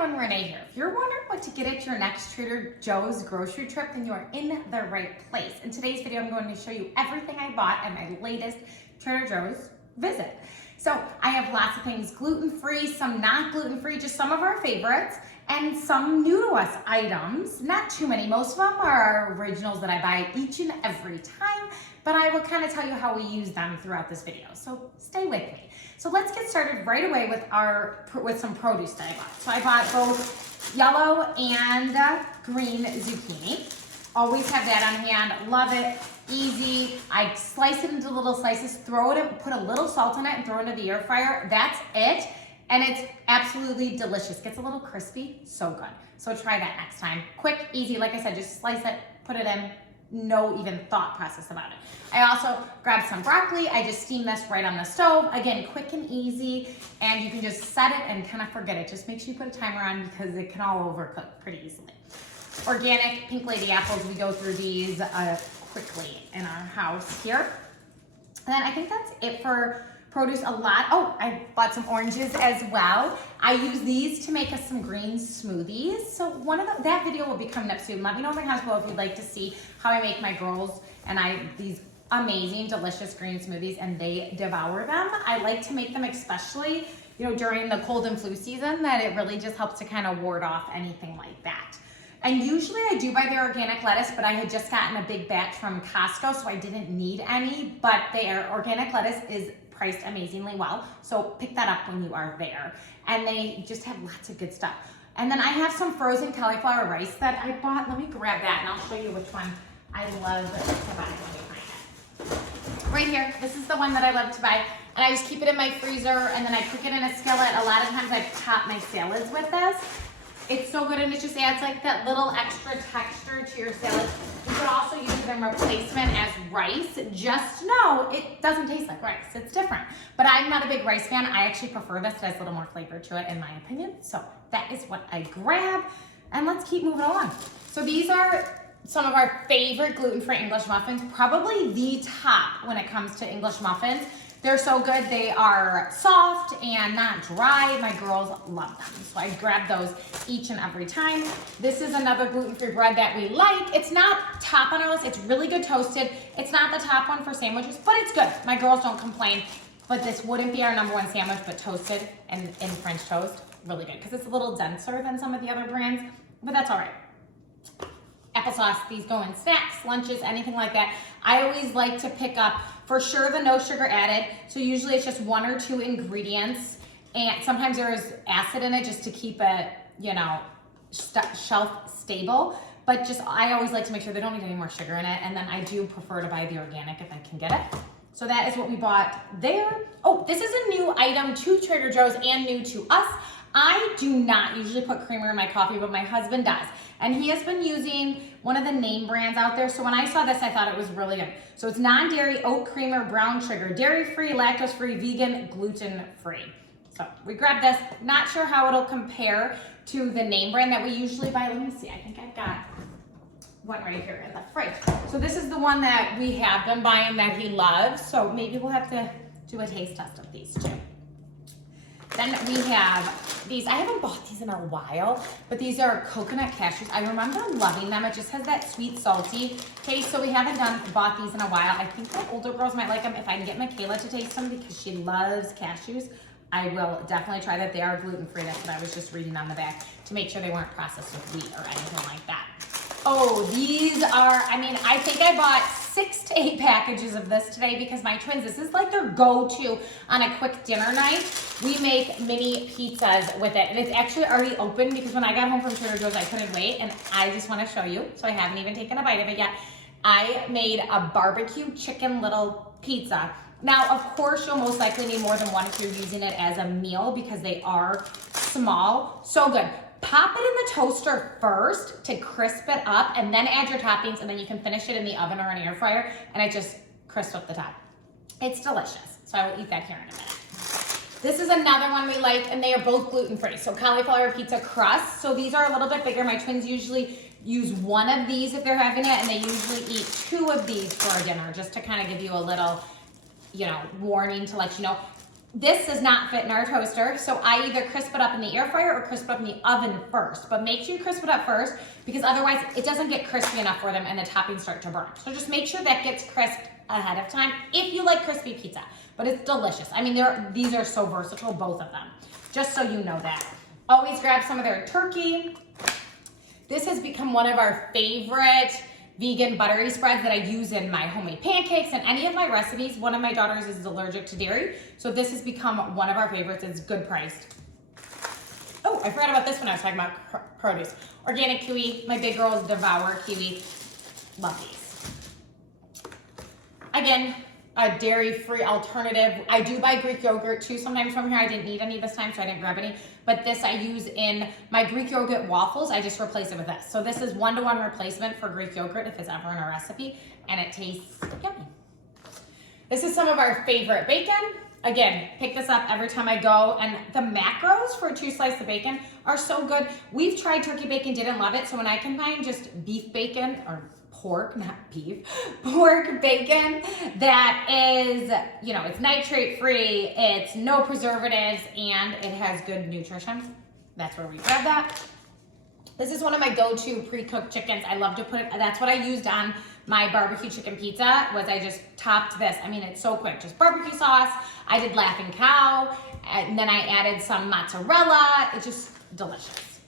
everyone, Renee here. If you're wondering what to get at your next Trader Joe's grocery trip, then you are in the right place. In today's video, I'm going to show you everything I bought at my latest Trader Joe's visit. So I have lots of things gluten-free, some not gluten-free, just some of our favorites, and some new to us items. Not too many. Most of them are originals that I buy each and every time, but I will kind of tell you how we use them throughout this video. So stay with me. So let's get started right away with some produce that I bought. So I bought both yellow and green zucchini. Always have that on hand. Love it. Easy. I slice it into little slices, throw it in, put a little salt in it, and throw it into the air fryer. That's it. And it's absolutely delicious. Gets a little crispy. So good. So try that next time. Quick, easy. Like I said, just slice it, put it in. No even thought process about it. I also grabbed some broccoli. I just steam this right on the stove. Again, quick and easy, and you can just set it and kind of forget it. Just make sure you put a timer on because it can all overcook pretty easily. Organic pink lady apples. We go through these quickly in our house here. And then I think that's it for produce. A lot. Oh, I bought some oranges as well. I use these to make us some green smoothies. So that video will be coming up soon. Let me know in the comments below if you'd like to see how I make my girls and I these amazing, delicious green smoothies, and they devour them. I like to make them especially, during the cold and flu season, that it really just helps to kind of ward off anything like that. And usually I do buy their organic lettuce, but I had just gotten a big batch from Costco, so I didn't need any, but their organic lettuce is priced amazingly well, so pick that up when you are there. And they just have lots of good stuff. And then I have some frozen cauliflower rice that I bought. Let me grab that and I'll show you which one I love to buy. Let me find it. Right here, this is the one that I love to buy. And I just keep it in my freezer and then I cook it in a skillet. A lot of times I top my salads with this. It's so good, and it just adds like that little extra texture to your salad. You could also use it in replacement as rice. Just know it doesn't taste like rice. It's different. But I'm not a big rice fan. I actually prefer this. It has a little more flavor to it in my opinion. So that is what I grab. And let's keep moving along. So these are some of our favorite gluten-free English muffins. Probably the top when it comes to English muffins. They're so good. They are soft and not dry. My girls love them. So I grab those each and every time. This is another gluten-free bread that we like. It's not top on our list. It's really good toasted. It's not the top one for sandwiches, but it's good. My girls don't complain. But this wouldn't be our #1 sandwich, but toasted and in French toast, really good. Because it's a little denser than some of the other brands, but that's all right. Applesauce, these go in snacks, lunches, anything like that. I always like to pick up, for sure, the no sugar added. So usually it's just 1 or 2 ingredients. And sometimes there is acid in it just to keep it, shelf stable. But I always like to make sure they don't need any more sugar in it. And then I do prefer to buy the organic if I can get it. So that is what we bought there. Oh, this is a new item to Trader Joe's and new to us. I do not usually put creamer in my coffee, but my husband does. And he has been using one of the name brands out there. So when I saw this, I thought it was really good. So it's non-dairy, oat creamer, brown sugar, dairy-free, lactose-free, vegan, gluten-free. So we grabbed this. Not sure how it'll compare to the name brand that we usually buy. Let me see. I think I've got one right here in the fridge. So this is the one that we have been buying that he loves. So maybe we'll have to do a taste test of these too. Then we have these. I haven't bought these in a while, but these are coconut cashews. I remember loving them. It just has that sweet, salty taste. So we haven't bought these in a while. I think the older girls might like them. If I can get Michaela to taste them because she loves cashews, I will definitely try that. They are gluten-free. That's what I was just reading on the back to make sure they weren't processed with wheat or anything like that. Oh, these are, I think I bought 6 to 8 packages of this today because my twins, this is like their go-to on a quick dinner night. We make mini pizzas with it, and it's actually already open because when I got home from Trader Joe's, I couldn't wait, and I just want to show you, so I haven't even taken a bite of it yet. I made a barbecue chicken little pizza. Now, of course, you'll most likely need more than one if you're using it as a meal because they are small. So good. Pop it in the toaster first to crisp it up and then add your toppings, and then you can finish it in the oven or an air fryer and it just crisps up the top. It's delicious. So I will eat that here in a minute. This is another one we like, and they are both gluten-free. So cauliflower pizza crust. So these are a little bit bigger. My twins usually use 1 of these if they're having it, and they usually eat 2 of these for dinner just to kind of give you a little, warning to let you know. This does not fit in our toaster, so I either crisp it up in the air fryer or crisp it up in the oven first. But make sure you crisp it up first because otherwise it doesn't get crispy enough for them and the toppings start to burn. So just make sure that gets crisped ahead of time if you like crispy pizza. But it's delicious. I mean, these are so versatile, both of them. Just so you know that. Always grab some of their turkey. This has become one of our favorite vegan buttery spreads that I use in my homemade pancakes and any of my recipes. One of my daughters is allergic to dairy, so this has become one of our favorites. It's good priced. Oh, I forgot about this when I was talking about produce. Organic kiwi. My big girls devour kiwi. Love these. Again, a dairy-free alternative. I do buy Greek yogurt too sometimes from here. I didn't need any this time, so I didn't grab any. But this I use in my Greek yogurt waffles. I just replace it with this. So this is one-to-one replacement for Greek yogurt if it's ever in a recipe, and it tastes yummy. This is some of our favorite bacon. Again, pick this up every time I go, and the macros for 2 slices of bacon are so good. We've tried turkey bacon, didn't love it, so when I can find just beef bacon, or pork, not beef, pork bacon that is, you know, it's nitrate free, it's no preservatives, and it has good nutrition. That's where we grab that. This is one of my go-to pre-cooked chickens. I love to put it, that's what I used on my barbecue chicken pizza, was I just topped this. I mean, it's so quick, just barbecue sauce. I did Laughing Cow, and then I added some mozzarella. It's just delicious.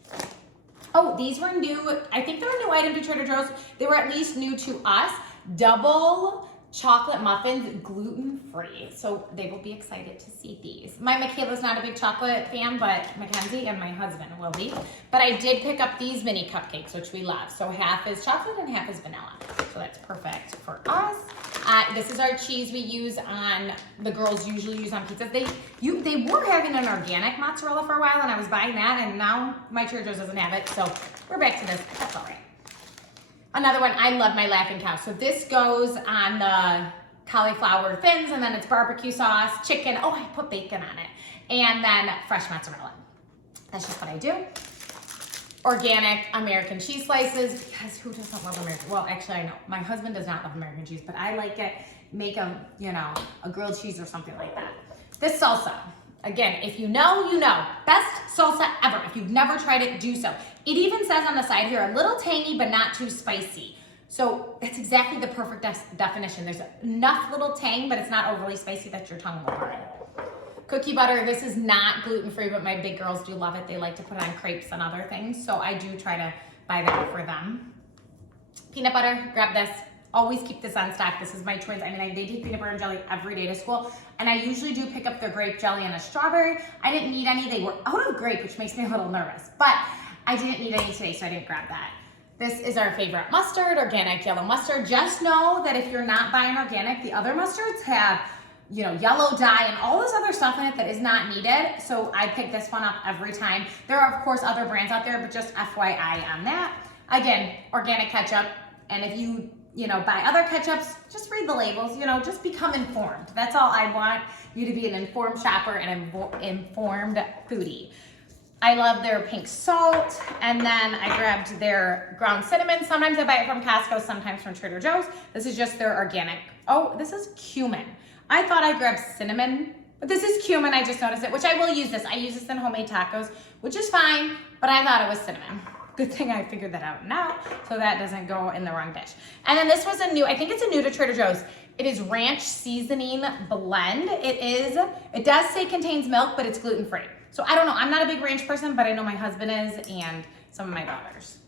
Oh, these were new. I think they're a new item to Trader Joe's. They were at least new to us. Double chocolate muffins, gluten-free. So they will be excited to see these. My Michaela's not a big chocolate fan, but Mackenzie and my husband will be. But I did pick up these mini cupcakes, which we love. So half is chocolate and half is vanilla. So that's perfect for us. This is our cheese we use on, the girls usually use on pizzas. They were having an organic mozzarella for a while, and I was buying that, and now my Trader Joe's doesn't have it. So we're back to this. That's all right. Another one, I love my Laughing Cow. So this goes on the cauliflower thins, and then it's barbecue sauce, chicken. Oh, I put bacon on it. And then fresh mozzarella. That's just what I do. Organic American cheese slices, because who doesn't love American? Well, actually, I know. My husband does not love American cheese, but I like it. Make a, you know, a grilled cheese or something like that. This salsa. Again, if you know, you know. Best salsa ever. If you've never tried it, do so. It even says on the side here, a little tangy, but not too spicy. So that's exactly the perfect definition. There's enough little tang, but it's not overly spicy that your tongue will burn. Cookie butter. This is not gluten-free, but my big girls do love it. They like to put it on crepes and other things, so I do try to buy that for them. Peanut butter. Grab this. Always keep this on stock. This is my twins. I mean, they take peanut butter and jelly every day to school, and I usually do pick up their grape jelly and a strawberry. I didn't need any. They were out of grape, which makes me a little nervous, but I didn't need any today, so I didn't grab that. This is our favorite mustard, organic yellow mustard. Just know that if you're not buying organic, the other mustards have, you know, yellow dye and all this other stuff in it that is not needed. So I pick this one up every time. There are, of course, other brands out there, but just FYI on that. Again, organic ketchup, and if you buy other ketchups, just read the labels, just become informed. That's all I want you to be, an informed shopper and an informed foodie. I love their pink salt, and then I grabbed their ground cinnamon. Sometimes I buy it from Costco, sometimes from Trader Joe's. This is just their organic. Oh, this is cumin. I thought I grabbed cinnamon, but this is cumin. I just noticed it, which I will use this. I use this in homemade tacos, which is fine, but I thought it was cinnamon. Good thing I figured that out now, so that doesn't go in the wrong dish. And then this was a new, I think it's a new to Trader Joe's. It is ranch seasoning blend. It does say contains milk, but it's gluten-free. So I don't know, I'm not a big ranch person, but I know my husband is and some of my daughters.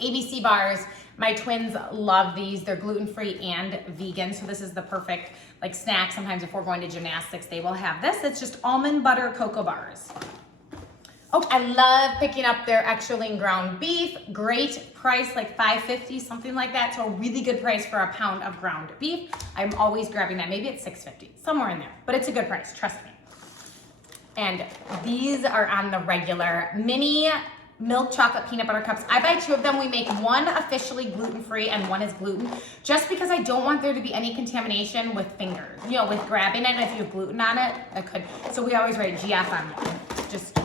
ABC bars, my twins love these. They're gluten-free and vegan, so this is the perfect snack. Sometimes if we're going to gymnastics, they will have this. It's just almond butter cocoa bars. Oh, I love picking up their extra lean ground beef. Great price, like $5.50, something like that. So a really good price for a pound of ground beef. I'm always grabbing that. Maybe it's $6.50, somewhere in there, but it's a good price, trust me. And these are on the regular mini milk chocolate peanut butter cups. I buy 2 of them. We make one officially gluten-free and one is gluten, just because I don't want there to be any contamination with fingers, with grabbing it. If you have gluten on it, it could. So we always write GF on one, just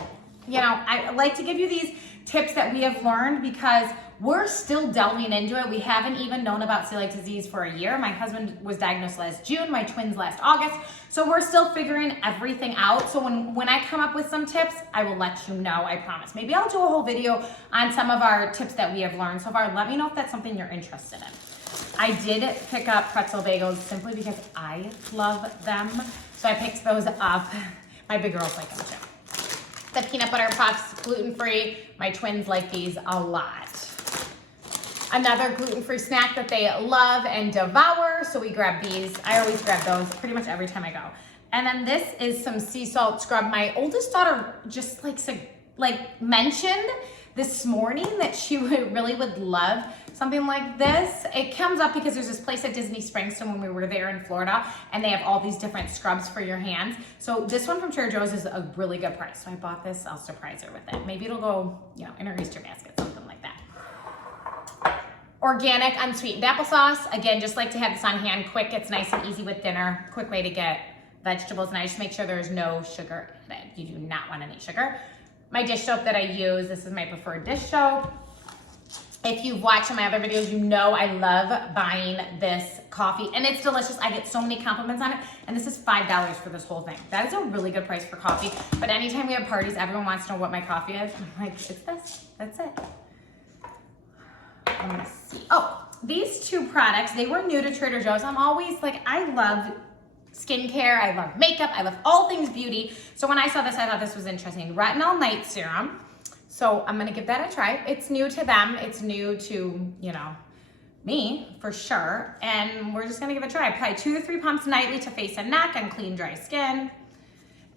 you know, I like to give you these tips that we have learned because we're still delving into it. We haven't even known about celiac disease for a year. My husband was diagnosed last June, my twins last August. So we're still figuring everything out. So when I come up with some tips, I will let you know, I promise. Maybe I'll do a whole video on some of our tips that we have learned so far. Let me know if that's something you're interested in. I did pick up pretzel bagels simply because I love them. So I picked those up. My big girls like them too. The peanut butter puffs, gluten-free. My twins like these a lot. Another gluten-free snack that they love and devour, so we grab these. I always grab those pretty much every time I go. And then this is some sea salt scrub. My oldest daughter just mentioned this morning that she really would love something like this. It comes up because there's this place at Disney Springs when we were there in Florida, and they have all these different scrubs for your hands. So this one from Trader Joe's is a really good price. So I bought this, I'll surprise her with it. Maybe it'll go, you know, in her Easter basket, something like that. Organic unsweetened applesauce. Again, just like to have this on hand quick. It's nice and easy with dinner. Quick way to get vegetables, and I just make sure there's no sugar in it. You do not want any sugar. My dish soap that I use, this is my preferred dish soap. If you've watched my other videos, you know I love buying this coffee, and it's delicious. I get so many compliments on it, and this is $5 for this whole thing. That is a really good price for coffee, but anytime we have parties, everyone wants to know what my coffee is. I'm like, it's this, that's it. Let me see. Oh, these two products, they were new to Trader Joe's. I'm always like, I love skincare, I love makeup, I love all things beauty. So when I saw this, I thought this was interesting. Retinol night serum. So I'm gonna give that a try. It's new to them. It's new to, you know, me for sure. And we're just gonna give it a try. Apply 2 to 3 pumps nightly to face and neck on clean, dry skin.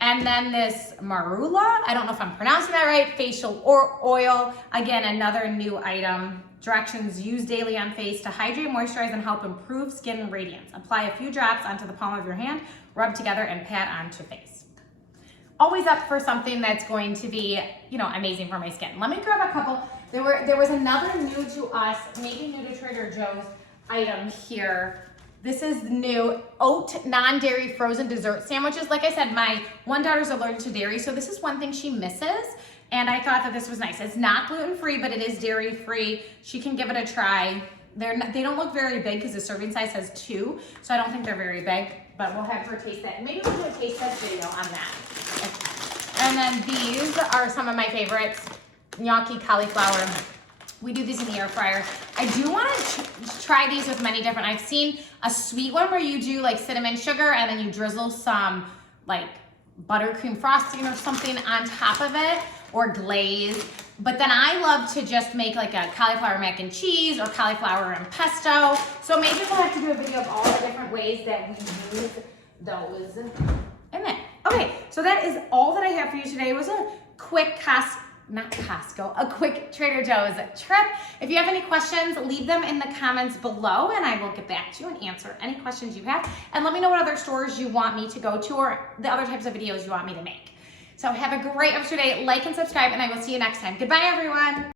And then this marula, I don't know if I'm pronouncing that right, facial oil. Again, another new item. Directions: use daily on face to hydrate, moisturize, and help improve skin radiance. Apply a few drops onto the palm of your hand, rub together, and pat onto face. Always up for something that's going to be, you know, amazing for my skin. Let me grab a couple. There was another new to us, maybe new to Trader Joe's item here. This is new oat non-dairy frozen dessert sandwiches. Like I said, my one daughter's allergic to dairy, so this is one thing she misses. And I thought that this was nice. It's not gluten-free, but it is dairy-free. She can give it a try. They don't look very big because the serving size has 2, so I don't think they're very big, but we'll have her taste that. Maybe we'll do a taste test video on that. And then these are some of my favorites. Gnocchi cauliflower. We do these in the air fryer. I do want to try these with many different. I've seen a sweet one where you do like cinnamon sugar and then you drizzle some like buttercream frosting or something on top of it, or glaze. But then I love to just make like a cauliflower mac and cheese or cauliflower and pesto. So maybe we'll have to do a video of all the different ways that we use those in it. Okay, so that is all that I have for you today. It was a quick a quick Trader Joe's trip. If you have any questions, leave them in the comments below and I will get back to you and answer any questions you have. And let me know what other stores you want me to go to or the other types of videos you want me to make. So have a great rest of your day. Like and subscribe, and I will see you next time. Goodbye, everyone.